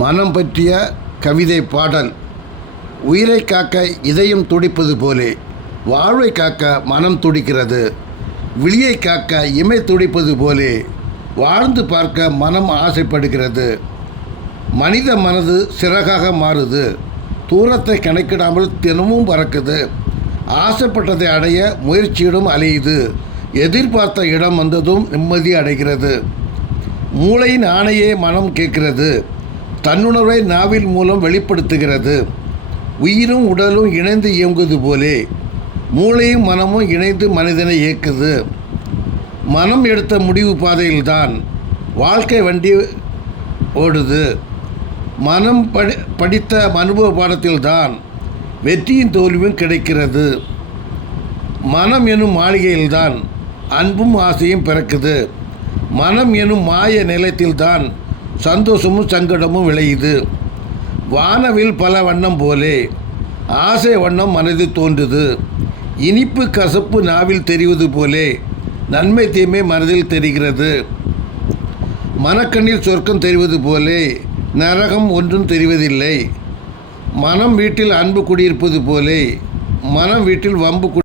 மனம் பற்றிய கவிதை பாடல். உயிரை காக்க இதயம் துடிப்பது போலே வாழ்வை காக்க மனம் துடிக்கிறது. விழியை காக்க இமை துடிப்பது போலே வாழ்ந்து பார்க்க மனம் ஆசைப்படுகிறது. மனித மனது சிறகாக மாறுது. தூரத்தை கணக்கிடாமல் தினமும் பறக்குது. ஆசைப்பட்டதை அடைய முயற்சியிடும் அலையுது. எதிர்பார்த்த இடம் வந்ததும் நிம்மதி அடைகிறது. மூளையின் ஆணையே மனம் கேட்கிறது. தன்னுணர்வை நாவில் மூலம் வெளிப்படுத்துகிறது. உயிரும் உடலும் இணைந்து இயங்குவது போலே மூளையும் மனமும் இணைந்து மனிதனை இயக்குது. மனம் எடுத்த முடிவு பாதையில்தான் வாழ்க்கை வண்டி ஓடுது. மனம் படித்த அனுபவ பாடத்தில்தான் வெற்றியின் தோல்வியும் கிடைக்கிறது. மனம் எனும் மாளிகையில்தான் அன்பும் ஆசையும் பிறக்குது. மனம் எனும் மாய நிலையத்தில்தான் சந்தோஷமும் சங்கடமும் விளையுது. வானவில் பல வண்ணம் போலே ஆசை வண்ணம் மனதில் தோன்றுது. இனிப்பு கசப்பு நாவில் தெரிவது போலே நன்மை தீமை மனதில் தெரிகிறது. மனக்கண்ணில் சொர்க்கம் தெரிவது போலே நரகம் ஒன்றும் தெரிவதில்லை. மனம் வீட்டில் அன்பு குடியிருப்பது போலே மனம் வீட்டில் வம்பு